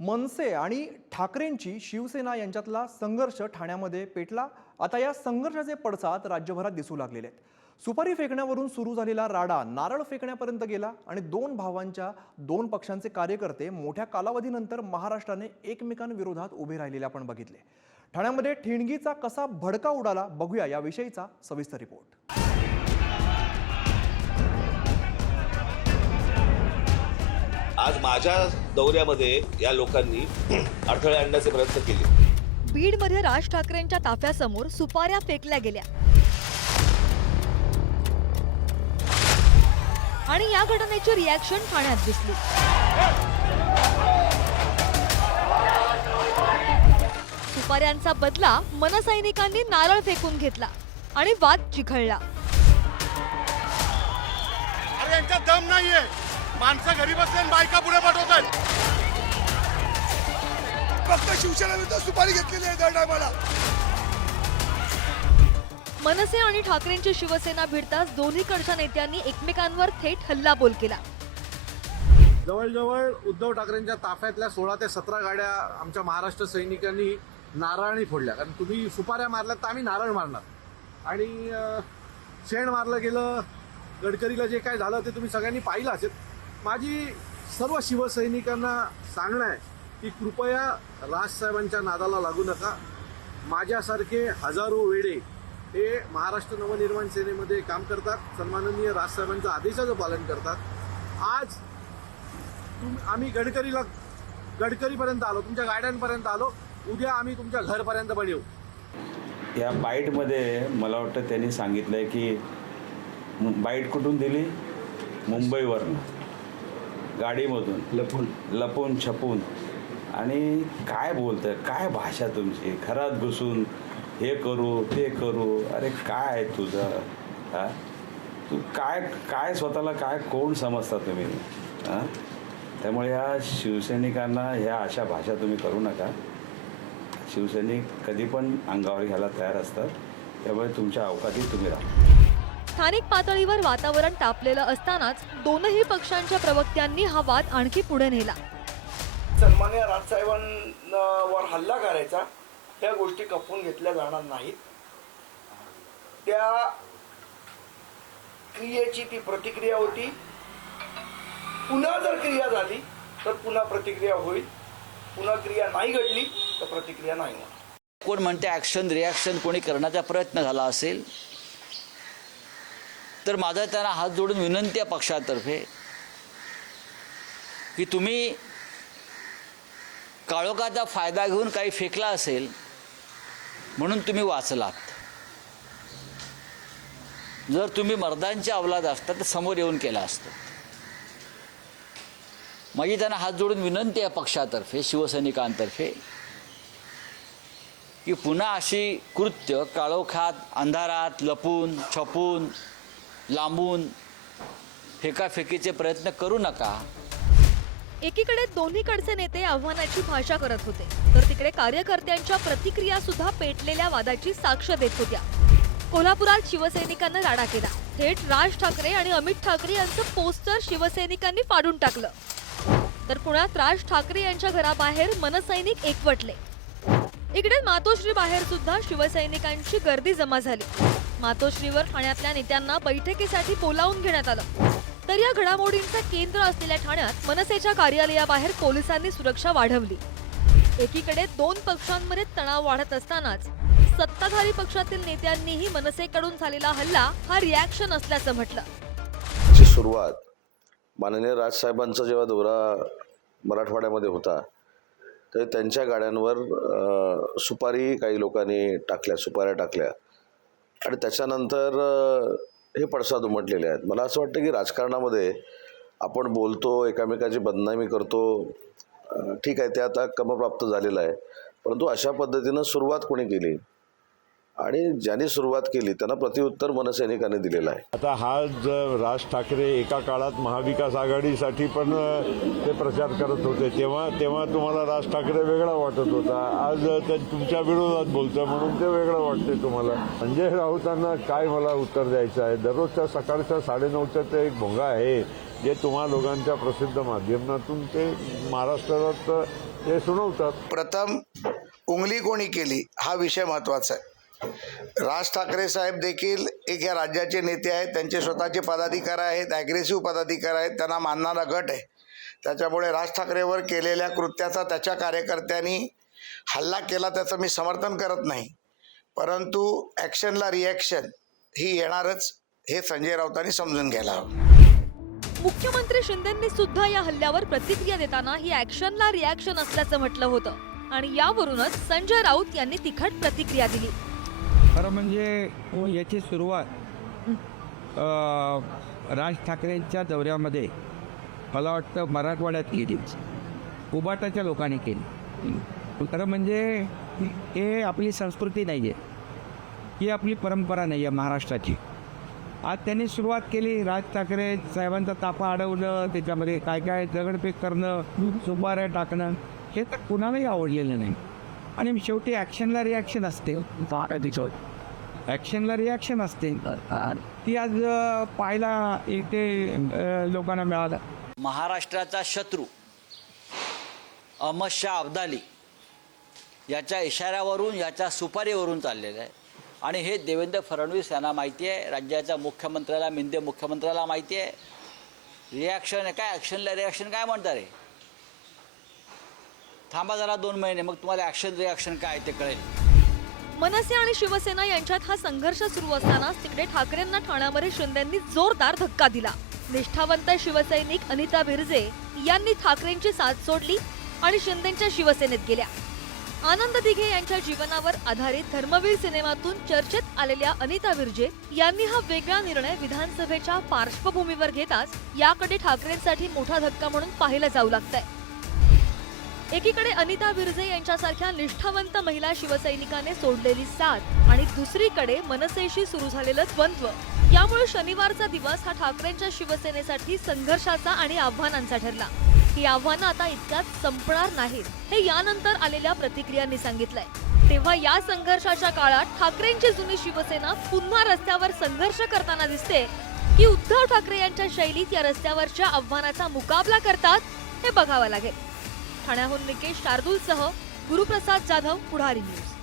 मनसे आणि ठाकरेंची शिवसेना यांच्यातला संघर्ष ठाण्यामध्ये पेटला. आता या संघर्षाचे पडसाद राज्यभरात दिसू लागलेले आहेत. सुपारी फेकण्यावरून सुरू झालेला राडा नारळ फेकण्यापर्यंत गेला आणि दोन भावांच्या दोन पक्षांचे कार्यकर्ते मोठ्या कालावधीनंतर महाराष्ट्राने एकमेकांविरोधात उभे राहिलेले आपण बघितले. ठाण्यामध्ये ठिणगीचा कसा भडका उडाला बघूया याविषयीचा सविस्तर रिपोर्ट. आज माझ्या दौऱ्यामध्ये या लोकांनी अडथळे आणण्याचे प्रयत्न केले. बीडमध्ये राज ठाकरेंच्या ताफ्यासमोर सुपाऱ्या फेकल्या गेल्या. आणि या घटनेची रिॲक्शन ठाण्यात दिसली. सुपाऱ्यांचा बदला मनसैनिकांनी नारळ फेकून घेतला आणि वाद चिघळला यांच्यात दम नाहीये. माणसं घरी बसले बायका पुढे पाठवत आहेत. फक्त शिवसेना विरुद्ध सुपारी घेतलेली आहे दर टायमाला. मनसे आणि ठाकरेंची शिवसेना भिडताच दोन्हीकडच्या नेत्यांनी एकमेकांवर थेट हल्लाबोल केला. जवळजवळ उद्धव ठाकरेंच्या ताफ्यातल्या सोळा ते सतरा गाड्या आमच्या महाराष्ट्र सैनिकांनी नारळाने फोडल्या. कारण तुम्ही सुपाऱ्या मारल्यात तर आम्ही नारळ मारणार. आणि अं, शेण मारलं गेलं गडकरीला जे काय झालं ते तुम्ही सगळ्यांनी पाहिलं असेल माझी सर्व शिवसैनिकांना सांगणं आहे की कृपया राजसाहेबांच्या नादाला लागू नका. माझ्यासारखे हजारो वेडे हे महाराष्ट्र नवनिर्माण सेनेमध्ये काम करतात. सन्माननीय राजसाहेबांच्या आदेशाचं पालन करतात. आज तुम आम्ही गडकरीला गडकरीपर्यंत आलो तुमच्या गाड्यांपर्यंत आलो. उद्या आम्ही तुमच्या घरपर्यंत पण येऊ. या बाईटमध्ये मला वाटतं त्यांनी सांगितलं आहे की बाईट कुठून दिली? मुंबईवरनं. गाडीमधून. लपून. लपून छपून. आणि काय बोलतंय? काय भाषा तुमची? घरात घुसून हे करू ते करू. अरे काय आहे तुझं? हा? तू काय काय स्वतःला काय कोण समजता तुम्ही? हां? त्यामुळे ह्या शिवसैनिकांना ह्या अशा भाषा तुम्ही करू नका. शिवसैनिक कधी पण अंगावर घ्यायला तयार असतात. त्यामुळे तुमच्या अवकाशात तुम्ही राहा. स्थानिक पातळीवर वातावरण तापलेलं असतानाच दोनही पक्षांच्या प्रवक्त्यांनी हा वाद आणखी पुढे नेला. सन्मान्य राजसाहेबांवर हल्ला करायचा त्या गोष्टी कपून घेतल्या जाणार नाहीत. त्या क्रियेची ती प्रतिक्रिया होती. पुन्हा जर क्रिया झाली तर पुन्हा प्रतिक्रिया होईल. पुन्हा क्रिया नाही घडली तर प्रतिक्रिया नाही होणार. कोण म्हणते ॲक्शन रिॲक्शन कोणी करण्याचा प्रयत्न झाला असेल तर माझा त्यांना हात जोडून विनंती आहे पक्षातर्फे की तुम्ही काळोखाचा फायदा घेऊन काही फेकला असेल म्हणून तुम्ही वाचलात. जर तुम्ही मर्दांच्या अवलाद असता तर समोर येऊन केला असतं. माझी त्यांना हात जोडून विनंती आहे पक्षातर्फे शिवसैनिकांतर्फे की पुन्हा अशी कृत्य काळोखात अंधारात लपून छपून लांबून फेकाफेकीचे प्रयत्न करू नका. एकीकडे दोन्हीकडचे नेते आव्हानाची भाषा करत होते तर तिकडे कार्यकर्त्यांच्या प्रतिक्रिया सुद्धा पेटलेल्या वादाची साक्ष देत होत्या. कोल्हापुरात शिवसैनिकांना राडा केला. थेट राज ठाकरे आणि अमित ठाकरे यांचं पोस्टर शिवसैनिकांनी फाडून टाकलं. तर पुण्यात राज ठाकरे यांच्या घराबाहेर मनसैनिक एकवटले. इकडे मातोश्री बाहेर सुद्धा शिवसैनिकांची गर्दी जमा झाली. मातोश्रीवर ठाण्यातल्या नेत्यांना बैठकीसाठी बोलावून घेण्यात आलं. तर या घडामोडींचं केंद्र असलेल्या ठाण्यात मनसेच्या कार्यालयाबाहेर पोलिसांनी सुरक्षा वाढवली. एकीकडे दोन पक्षांमध्ये तणाव वाढत असतानाच सत्ताधारी पक्षातील नेत्यांनीही मनसेकडून झालेला हल्ला हा रिॲक्शन असल्याचं म्हटलं. ची सुरुवात माननीय राजसाहेबांचा जेव्हा दौरा मराठवाड्यामध्ये होता तर त्यांच्या गाड्यांवर सुपारी काही लोकांनी टाकल्या सुपाऱ्या टाकल्या. आणि त्याच्यानंतर हे पडसाद उमटलेले आहेत. मला असं वाटतं की राजकारणामध्ये आपण बोलतो एकामेकाची बदनामी करतो ठीक आहे ते आता क्रमप्राप्त झालेलं आहे. परंतु अशा पद्धतीनं सुरुवात कोणी केली? आणि ज्यांनी सुरुवात केली त्यांना प्रत्युत्तर मनसैनिकांनी दिलेलं आहे. आता हा ज राज ठाकरे एका काळात महाविकास आघाडीसाठी पण ते प्रचार करत होते तेव्हा तेव्हा तुम्हाला राज ठाकरे वेगळा वाटत होता. आज ते तुमच्या विरोधात बोलतोय म्हणून ते वेगळं वाटते तुम्हाला. संजय राऊतांना काय मला उत्तर द्यायचं आहे? दररोजच्या सकाळच्या साडेनऊच्या ते एक भोंगा आहे जे तुम्हा लोकांच्या प्रसिद्ध माध्यमातून ते महाराष्ट्रात ते सुनावतात. प्रथम उंगली कोणी केली हा विषय महत्त्वाचा आहे. राज ठाकरे साहेब देखील एक या राज्याचे नेते आहेत. त्यांचे स्वतःचे पदाधिकार आहेत ॲग्रेसिव्ह पदाधिकार आहेत. त्यांना मानणारा गट आहे. त्याच्यामुळे राज ठाकरेवर केलेल्या कृत्याचा त्याच्या कार्यकर्त्यांनी हल्ला केला त्याचं मी समर्थन करत नाही. परंतु ॲक्शनला रिॲक्शन ही येणारच हे संजय राऊतांनी समजून घ्यायला हवं. मुख्यमंत्री शिंदेंनी सुद्धा या हल्ल्यावर प्रतिक्रिया देताना ही ॲक्शनला रिॲक्शन असल्याचं म्हटलं होतं. आणि यावरूनच संजय राऊत यांनी तिखट प्रतिक्रिया दिली. खरं म्हणजे हो, याची सुरुवात राज ठाकरेंच्या दौऱ्यामध्ये मला वाटतं मराठवाड्यात केली उबाटाच्या लोकांनी केली. खरं म्हणजे हे आपली संस्कृती नाही आहे ही आपली परंपरा नाही आहे महाराष्ट्राची. आज त्यांनी सुरुवात केली राज ठाकरे साहेबांचा ताफा अडवलं त्याच्यामध्ये काय काय दगडफेक करणं सुपाऱ्या टाकणं हे तर कुणालाही आवडलेलं नाही. आणि शेवटी ॲक्शनला रिॲक्शन असते. ॲक्शनला रिॲक्शन असते. ती आज पाहायला इथे लोकांना मिळालं. महाराष्ट्राचा शत्रू अहमद शाह अब्दाली याच्या इशाऱ्यावरून याच्या सुपारीवरून चाललेलं आहे. आणि हे देवेंद्र फडणवीस यांना माहिती आहे. राज्याच्या मुख्यमंत्र्याला मिंदे मुख्यमंत्र्याला माहिती आहे. रिॲक्शन काय ॲक्शनला रिॲक्शन काय म्हणता रे? थांबा जरा दोन महिने मग तुम्हाला ॲक्शन रिॲक्शन काय ते कळेल. मनसे आणि शिवसेना यांच्यात हा संघर्ष सुरू असतानाच तिकडे ठाकरेंना ठाण्यामध्ये शिंदेंनी जोरदार धक्का दिला. निष्ठावंत शिवसैनिक अनिता बिरजे यांनी ठाकरेंची साथ सोडली आणि शिंदेच्या शिवसेनेत गेल्या. आनंद दिघे यांच्या जीवनावर आधारित धर्मवीर सिनेमातून चर्चेत आलेल्या अनिता बिर्जे यांनी हा वेगळा निर्णय विधानसभेच्या पार्श्वभूमीवर घेताच याकडे ठाकरेंसाठी मोठा धक्का म्हणून पाहिलं जाऊ लागतंय. एकीकडे अनिता विरजे यांच्यासारख्या निष्ठावंत महिला शिवसैनिकाने सोडलेली साथ आणि दुसरीकडे मनसेशी सुरू झालेलं द्वंद्व. यामुळे शनिवारचा दिवस हा ठाकरेंच्या शिवसेनेसाठी संघर्षाचा आणि आव्हानांचा ठरला. ही आव्हानं आता इतक्यात संपणार नाहीत हे यानंतर आलेल्या प्रतिक्रियांनी सांगितलंय. तेव्हा या संघर्षाच्या काळात ठाकरेंची जुनी शिवसेना पुन्हा रस्त्यावर संघर्ष करताना दिसते. की उद्धव ठाकरे यांच्या शैलीत या रस्त्यावरच्या आव्हानाचा मुकाबला करतात हे बघावं लागेल. ठाण्याहून निकेश शार्दूलसह गुरुप्रसाद जाधव पुढारी न्यूज.